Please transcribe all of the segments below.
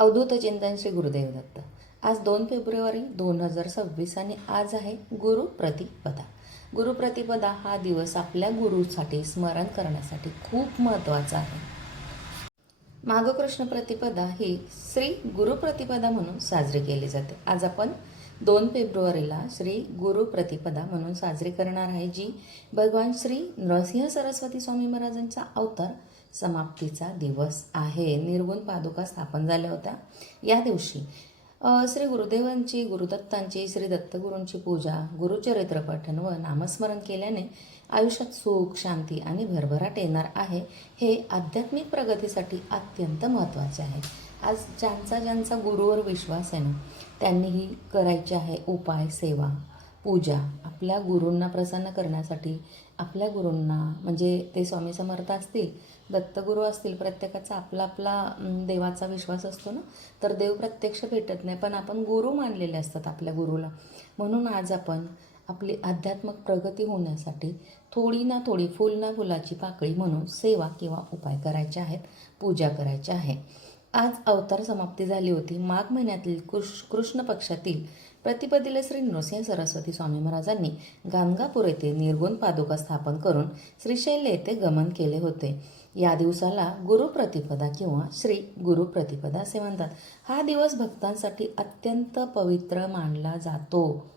अवधूत चिंतन श्री गुरुदेव दत्त. आज दोन फेब्रुवारी दोन हजार सव्वीस आणि आज आहे गुरुप्रतिपदा गुरुप्रतिपदा हा दिवस आपल्या गुरुसाठी स्मरण करण्यासाठी खूप महत्त्वाचा आहे. माघकृष्ण प्रतिपदा ही श्री गुरुप्रतिपदा म्हणून साजरी केली जाते. आज आपण दोन फेब्रुवारीला श्री गुरुप्रतिपदा म्हणून साजरी करणार आहे जी भगवान श्री नरसिंह सरस्वती स्वामी महाराजांचा अवतार समाप्तीचा दिवस आहे. निर्गुण पादुका स्थापन झाल्या होत्या. या दिवशी श्री गुरुदेवांची गुरुदत्तांची श्री दत्तगुरूंची पूजा गुरुचरित्र पठण व नामस्मरण केल्याने आयुष्यात सुख शांती आणि भरभराट येणार आहे. हे आध्यात्मिक प्रगतीसाठी अत्यंत महत्त्वाचे आहे. आज ज्यांचा ज्यांचा गुरुवर विश्वास आहे ना त्यांनीही करायचे आहे उपाय सेवा पूजा. आपल्या गुरूंना प्रसन्न करण्यासाठी आपल्या गुरूंना म्हणजे ते स्वामी समर्थ असतील दत्तगुरू असतील प्रत्येकाचा आपला आपला देवाचा विश्वास असतो ना तर देव प्रत्यक्ष भेटत नाही. पण आपण गुरु मानलेले असतात आपल्या गुरुला. म्हणून आज आपण आपली आध्यात्मिक प्रगती होण्यासाठी थोडी ना थोडी फुल ना फुलाची पाकळी म्हणून सेवा किंवा उपाय करायचे आहेत पूजा करायची आहे. आज अवतार समाप्ती झाली होती. माघ महिन्यातील कृष कृष्ण पक्षातील प्रतिपदीला श्री नृसिंह सरस्वती स्वामी महाराजांनी गाणगापूर येथे निर्गुण पादुका स्थापन करून श्रीशैल्य येथे गमन केले होते. या दिवसाला गुरुप्रतिपदा किंवा श्री गुरुप्रतिपदा असे म्हणतात. हा दिवस भक्तांसाठी अत्यंत पवित्र मानला जातो.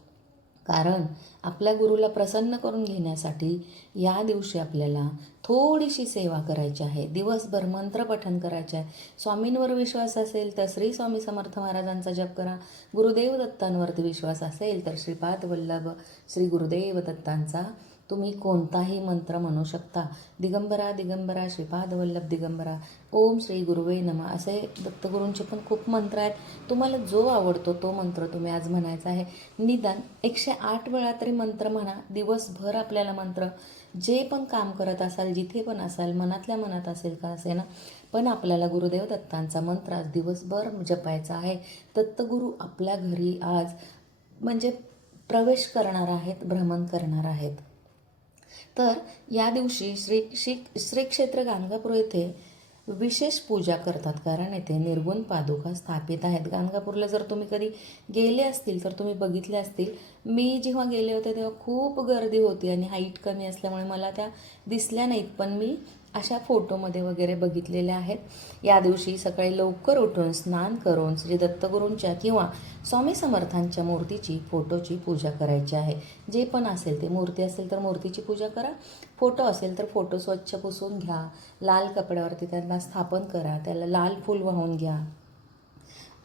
कारण आपल्या गुरुला प्रसन्न करून घेण्यासाठी या दिवशी आपल्याला थोडीशी सेवा करायची आहे. दिवसभर मंत्र पठण करायचे आहे. स्वामींवर विश्वास असेल तर श्री स्वामी समर्थ महाराजांचा जप करा. गुरुदेव दत्तांवरती विश्वास असेल तर श्रीपाद वल्लभ श्री गुरुदेव दत्तांचा तुम्ही कोणताही मंत्र म्हणू शकता. दिगंबरा दिगंबरा श्रीपाद वल्लभ दिगंबरा. ओम श्री गुरुवे नमा. असे दत्तगुरूंचे पण खूप मंत्र आहेत. तुम्हाला जो आवडतो तो मंत्र तुम्ही आज म्हणायचा आहे. निदान एकशे आठ वेळा तरी मंत्र म्हणा. दिवसभर आपल्याला मंत्र. जे पण काम करत असाल जिथे पण असाल मनातल्या मनात असेल का असे ना? पण आपल्याला गुरुदेव दत्तांचा मंत्र आज दिवसभर जपायचा आहे. दत्तगुरू आपल्या घरी आज म्हणजे प्रवेश करणार आहेत भ्रमण करणार आहेत. तर या दिवशी श्री श्री श्री क्षेत्र गाणगापूर येथे विशेष पूजा करतात. कारण येथे निर्गुण पादुका स्थापित आहेत. गाणगापूरला जर तुम्ही कधी गेले असतील तर तुम्ही बघितले असतील. मी जेव्हा गेले होते तेव्हा खूप गर्दी होती आणि हाईट कमी असल्यामुळे मला त्या दिसल्या नाहीत. पण मी अशा फोटोमध्ये वगैरे बघितलेल्या आहेत. या दिवशी सकाळी लवकर उठून स्नान करून श्री दत्तगुरूंच्या किंवा स्वामी समर्थांच्या मूर्तीची फोटोची पूजा करायची आहे. जे पण असेल ते मूर्ती असेल तर मूर्तीची पूजा करा. फोटो असेल तर फोटो स्वच्छ पुसून घ्या. लाल कपड्यावरती त्यांना स्थापन करा. त्याला लाल फूल वाहून घ्या.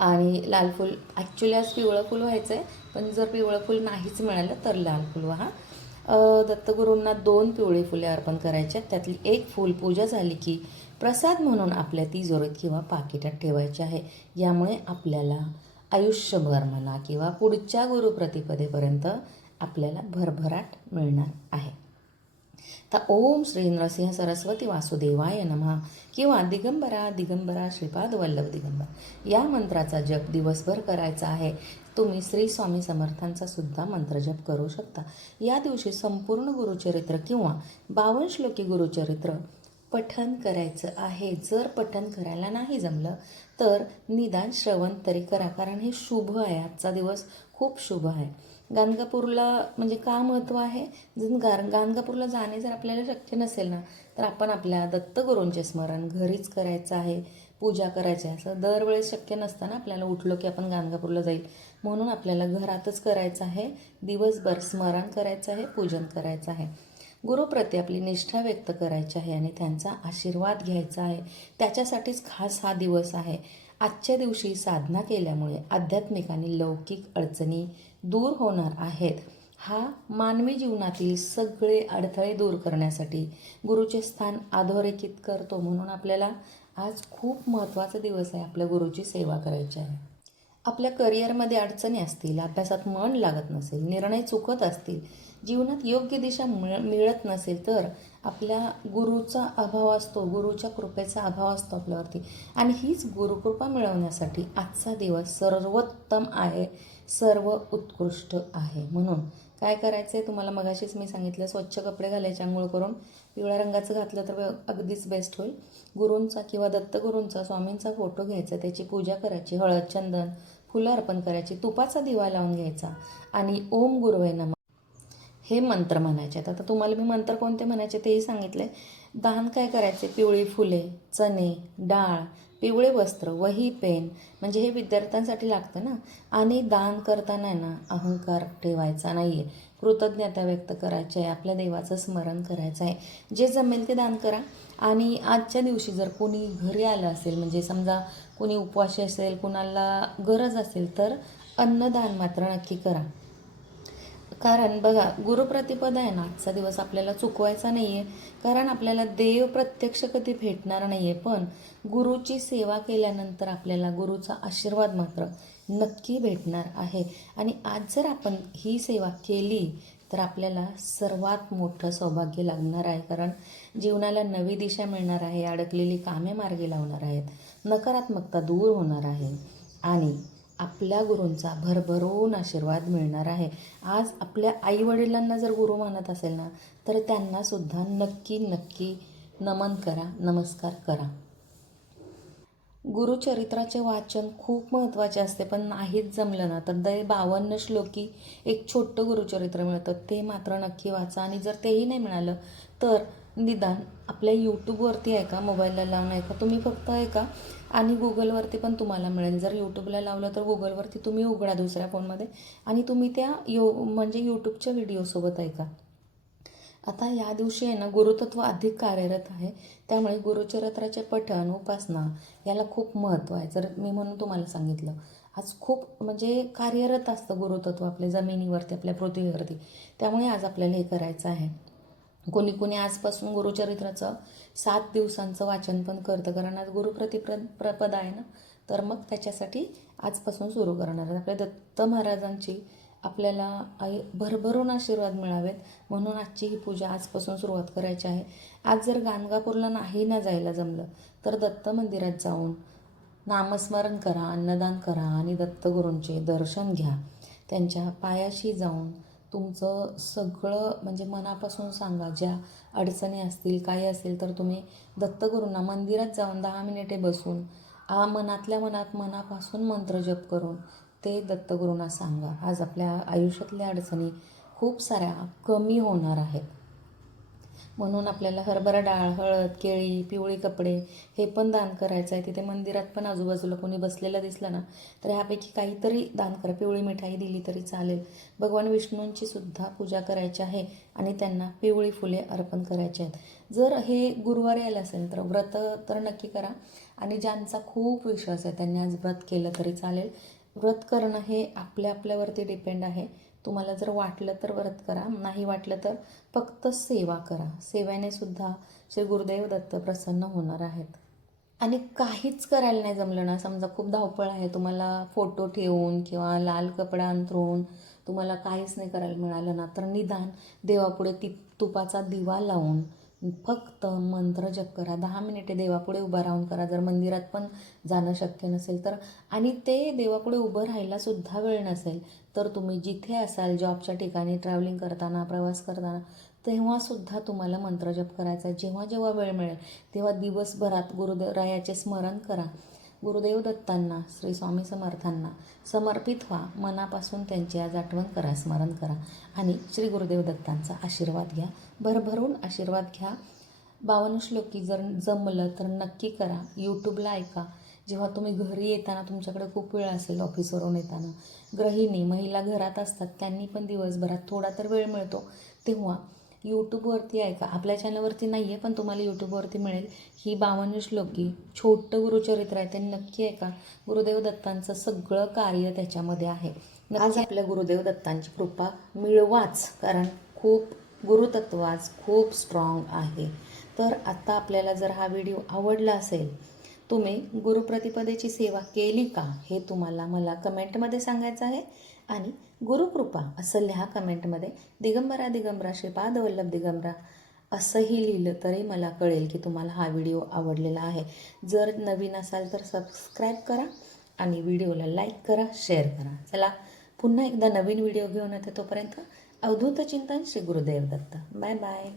आणि लाल फूल ॲक्च्युली आज पिवळं फूल व्हायचं आहे पण जर पिवळं फूल नाहीच मिळालं तर लाल फूल व्हा. दत्तगुरूंना दोन पिवळी फुले अर्पण करायच्या आहेत त्यातली एक फूल पूजा झाली की प्रसाद म्हणून आपल्या तिजोरीत किंवा पाकिटात ठेवायचे आहे. यामुळे आपल्याला आयुष्यभर म्हणा किंवा पुढच्या गुरुप्रतिपदेपर्यंत आपल्याला भरभराट मिळणार आहे. तर ओम श्री नृसिंह सरस्वती वासुदेवाय नमः किंवा दिगंबरा दिगंबरा श्रीपाद वल्लभ दिगंबर. या मंत्राचा जप दिवसभर करायचा आहे. तुम्ही श्री स्वामी समर्थांचा सुद्धा मंत्रजप करू शकता. या दिवशी संपूर्ण गुरुचरित्र किंवा बावन श्लोकी गुरुचरित्र पठन करायचं आहे. जर पठन करायला नाही जमलं तर निदान श्रवण तरी करा. कारण हे शुभ आहे. आजचा दिवस खूप शुभ आहे. गाणगापूरला म्हणजे का महत्त्व आहे? जर गार गाणगापूरला जाणे जर आपल्याला शक्य नसेल ना तर आपण आपल्या दत्तगुरूंचे स्मरण घरीच करायचं आहे पूजा करायची आहे. असं दरवेळेस शक्य नसताना आपल्याला उठलो की आपण गाणगापूरला जाईल. म्हणून आपल्याला घरातच करायचं आहे दिवसभर स्मरण करायचं आहे पूजन करायचं आहे. गुरुप्रती आपली निष्ठा व्यक्त करायची आहे आणि त्यांचा आशीर्वाद घ्यायचा आहे. त्याच्यासाठीच खास हा दिवस आहे. आजच्या दिवशी साधना केल्यामुळे आध्यात्मिक आणि लौकिक अडचणी दूर होणार आहेत. हा मानवी जीवनातील सगळे अडथळे दूर करण्यासाठी गुरुचे स्थान अधोरेखित करतो म्हणून आपल्याला आज खूप महत्त्वाचा दिवस आहे आपल्या गुरुची सेवा करायची आहे. आपल्या करिअरमध्ये अडचणी असतील अभ्यासात मन लागत नसेल निर्णय चुकत असतील जीवनात योग्य दिशा मिळ मिळत नसेल तर आपल्या गुरुचा अभाव असतो गुरुच्या कृपेचा अभाव असतो आपल्यावरती. आणि हीच गुरुकृपा मिळवण्यासाठी आजचा दिवस सर्वोत्तम आहे. सर्व उत्कृष्ट आहे. म्हणून काय करायचं आहे तुम्हाला मगाशीच मी सांगितलं स्वच्छ कपडे घालायचे आंघोळ करून. पिवळ्या रंगाचं घातलं तर अगदीच बेस्ट होईल. गुरूंचा किंवा दत्तगुरूंचा स्वामींचा फोटो घ्यायचा त्याची पूजा करायची हळद चंदन फुलं अर्पण करायची तुपाचा दिवा लावून घ्यायचा आणि ओम गुरुवे नम. हे मंत्र म्हणायचे आहेत. आता तुम्हाला मी मंत्र कोणते म्हणायचे तेही सांगितले दान काय करायचे? पिवळी फुले चणे डाळ पिवळे वस्त्र वही पेन म्हणजे हे विद्यार्थ्यांसाठी लागतं ना. आणि दान करताना आहे ना अहंकार ठेवायचा नाही आहे कृतज्ञता व्यक्त करायची आहे आपल्या देवाचं स्मरण करायचं आहे. जे जमेल ते दान करा. आणि आजच्या दिवशी जर कोणी घरी आलं असेल म्हणजे समजा कोणी उपवासी असेल कुणाला गरज असेल तर अन्नदान मात्र नक्की करा. कारण बघा गुरुप्रतिपदा आहे ना आजचा दिवस आपल्याला चुकवायचा नाही आहे कारण आपल्याला देव प्रत्यक्ष कधी भेटणार नाही आहे पण गुरुची सेवा केल्यानंतर आपल्याला गुरुचा आशीर्वाद मात्र नक्की भेटणार आहे. आणि आज जर आपण ही सेवा केली तर आपल्याला सर्वात मोठं सौभाग्य लागणार आहे. कारण जीवनाला नवी दिशा मिळणार आहे अडकलेली कामे मार्गी लावणार आहेत नकारात्मकता दूर होणार आहे. आणि आपल्या गुरूंचा भरभरून आशीर्वाद मिळणार आहे. आज आपल्या आईवडिलांना जर गुरु मानत असेल ना तर त्यांनासुद्धा नक्की नक्की नमन करा नमस्कार करा. गुरुचरित्राचे वाचन खूप महत्त्वाचे असते पण नाहीच जमलं ना तर दय बावन्न श्लोकी एक छोटं गुरुचरित्र मिळतं ते मात्र नक्की वाचा. आणि जर तेही नाही मिळालं तर निदान आपल्या यूट्यूबवरती आहे का मोबाईलला लावून आहे का तुम्ही फक्त आहे का आणि गुगलवरती पण तुम्हाला मिळेल. जर यूट्यूबला लावलं तर गुगलवरती तुम्ही उघडा दुसऱ्या फोनमध्ये आणि तुम्ही त्या यो म्हणजे यूट्यूबच्या व्हिडिओसोबत ऐका. आता या दिवशी आहे ना गुरुतत्व अधिक कार्यरत आहे. त्यामुळे गुरुचरित्राचे पठण उपासना याला खूप महत्त्व आहे. जर मी म्हणून तुम्हाला सांगितलं आज खूप म्हणजे कार्यरत असतं गुरुतत्व आपल्या जमिनीवरती आपल्या पृथ्वीवरती. त्यामुळे आज आपल्याला हे करायचं आहे. कोणी कोणी आजपासून गुरुचरित्राचं सात दिवसांचं वाचन पण करतं. कारण आज गुरुप्रतिप्र प्रपद आहे ना? तर मग त्याच्यासाठी आजपासून सुरू करणार आहे आपल्या दत्त महाराजांची आपल्याला आई भरभरून आशीर्वाद मिळावेत. म्हणून आजची ही पूजा आजपासून सुरुवात करायची आहे. आज जर गाणगापूरला नाही ना जायला जमलं तर दत्त मंदिरात जाऊन नामस्मरण करा अन्नदान करा आणि दत्तगुरूंचे दर्शन घ्या. त्यांच्या पायाशी जाऊन तुमचं सगळं म्हणजे मनापासून सांगा. ज्या अडचणी असतील काही असेल तर तुम्ही दत्तगुरूंना मंदिरात जाऊन दहा मिनिटे बसून आ मनातल्या मनात मनापासून मंत्र जप करून ते दत्तगुरूंना सांगा. आज आपल्या आयुष्यातल्या अडचणी खूप साऱ्या कमी होणार आहेत. म्हणून आपल्याला हरभरा डाळ हळद केळी पिवळी कपडे हे पण दान करायचं आहे. तिथे मंदिरात पण आजूबाजूला कोणी बसलेलं दिसलं ना तर ह्यापैकी काहीतरी दान करा. पिवळी मिठाई दिली तरी चालेल. भगवान विष्णूंची सुद्धा पूजा करायची आहे आणि त्यांना पिवळी फुले अर्पण करायची आहेत. जर हे गुरुवारी आलं असेल तर व्रत तर नक्की करा आणि ज्यांचा खूप विश्वास आहे त्यांनी आज व्रत केलं तरी चालेल. व्रत करणं हे आपल्या आपल्यावरती डिपेंड आहे. तुम्हाला जर वाटलं तर व्रत करा नाही वाटलं तर फक्त सेवा करा. सेवेने सुद्धा श्री गुरुदेव दत्त प्रसन्न होणार आहेत. आणि काहीच करायला नाही जमलं ना. समजा खूप धावपळ आहे तुम्हाला फोटो ठेवून किंवा लाल कपडा अंथरून तुम्हाला काहीच नाही करायला मिळालं ना तर निदान देवापुढे ती तुपाचा दिवा लावून फक्त मंत्र जप करा. दहा मिनिटे देवापुढे उभं राहून करा. जर मंदिरात पण जाणं शक्य नसेल तर. आणि ते देवापुढे उभं राहायला सुद्धा वेळ नसेल तर तुम्ही जिथे असाल जॉबच्या ठिकाणी ट्रॅव्हलिंग करताना प्रवास करताना तेव्हासुद्धा तुम्हाला मंत्रजप करायचा आहे. जेव्हा जेव्हा वेळ मिळेल तेव्हा दिवसभरात गुरुदरायाचे स्मरण करा. गुरुदेव दत्तांना श्री स्वामी समर्थांना समर्पित व्हा. मनापासून त्यांची आज आठवण करा स्मरण करा. आणि श्री गुरुदेव दत्तांचा आशीर्वाद घ्या. भरभरून आशीर्वाद घ्या. बावन्न श्लोकी जर जमलं तर नक्की करा. यूट्यूबला ऐका. जेव्हा तुम्ही घरी येताना तुमच्याकडे खूप वेळ असेल ऑफिसवरून येताना. गृहिणी महिला घरात असतात. त्यांनी पण दिवसभरात थोडा तर वेळ मिळतो. तेव्हा यूट्यूबवरती ऐका आपल्या चॅनलवरती नाही आहे पण तुम्हाला यूट्यूबवरती मिळेल. ही बावन्न श्लोकी छोटं गुरुचरित्र आहे. ते नक्की ऐका. गुरुदेव दत्तांचं सगळं कार्य त्याच्यामध्ये आहे. आज आपल्या गुरुदेव दत्तांची कृपा मिळवाच कारण खूप गुरुतत्व आज खूप स्ट्रॉंग आहे. तर आत्ता आपल्याला जर हा व्हिडिओ आवडला असेल तुम्ही गुरुप्रतिपदेची सेवा केली का? हे तुम्हाला मला कमेंटमध्ये सांगायचं आहे. आणि गुरुकृपा असं लिहा कमेंटमध्ये. दिगंबरा दिगंबरा श्रीपाद वल्लभ दिगंबरा. असंही लिहिलं तरी मला कळेल की तुम्हाला हा व्हिडिओ आवडलेला आहे. जर नवीन असाल तर सबस्क्राईब करा आणि व्हिडिओला लाईक करा शेअर करा. चला पुन्हा एकदा नवीन व्हिडिओ घेऊन येते तोपर्यंत अवधूत चिंतन श्री गुरुदेव दत्त. Bye bye.